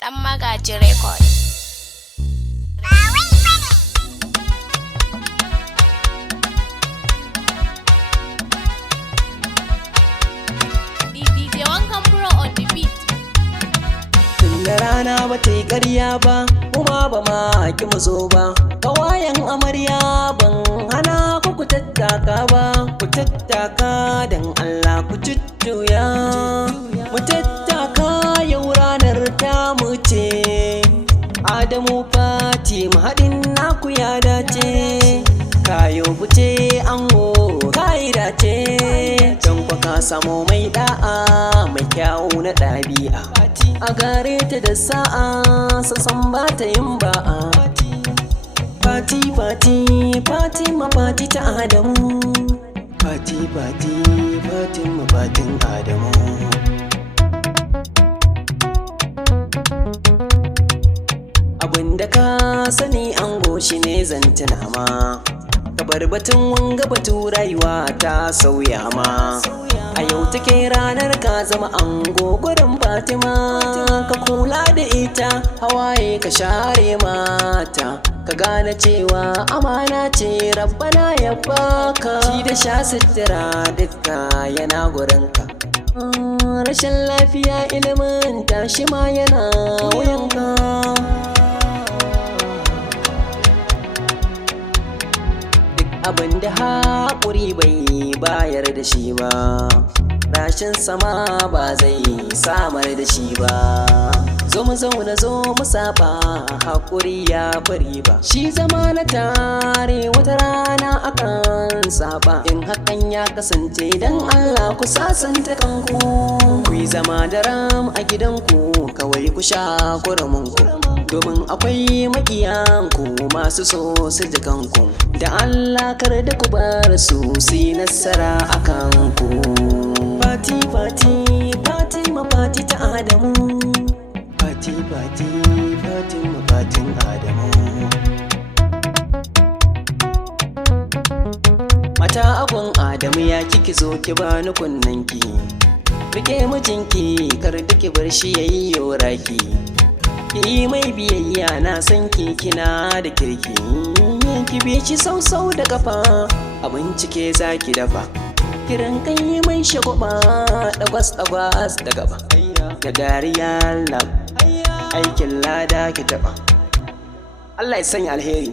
Dan Magaji Record. DJ Wankan Pro on the beat. Tunda rana ba ta yi ƙarya ba, kuma ba ma ki mu zo ba. Kawayen amarya ban hana ku tattaka ba. Ku tattaka don Allah ku jujjuya. Mu tattaka yau ranar tamu ce. Adamu Fati haɗin naku ya dace. Kayo fice ango kayi dace. Don kwa ka samo mai da'a mai kyawu na ɗabi'a. A gare ta da sa'a sassan ba ta yin ba'a. Fati Fati Fatima Fati ta Adamu. Fati Fati Fatima Fatin Adamu. Abinda ka sani ango shi ne zantuna ma. Kabar batun wanga batu rayuwa ta sauya ma. A yau take ranar ka zama ango gurin Fatima. Ka kula da ita hawaye ka share mata. Ka gane cewa amana ce Rabbana ya baka. Ci da sha sutura dukka yana gurinka. Rashin lafiya ilimin tashi ma yana wuyanka. Abinda haƙuri bai bayar da shi ba, rashin sama ba zai samar da shi ba. Zo mu zauna zo mu saba haƙuri ya bari ba. Shi zama na tare wata rana akan saba. In hakan ya kasance dan Allah ku sasanta kanku. Ku yi zama da ram a gidanku kawai ku sha kuramunku. Domin akwai makiyanku masu so su ji kanku. Da Allah kar da ku bar su yi nasara a kanku. Fati Fati Fatima Fati ta Adamu. Fati Fati Fatima Fatin Adamu. Mata agon Adamu ya kiki zo ki bani kunnanki. Rike mijinki kar da ki bar shi yayi yoraki. Ki mai biyayya na san ki kina da kirki. Ki bi ci sau da kafa abinci ke zaki dafa. Kiran kan yi mai shagwaba dagwas da gaba. Da dariya lab aikin lada ki taba. Allah ya sanya alheri.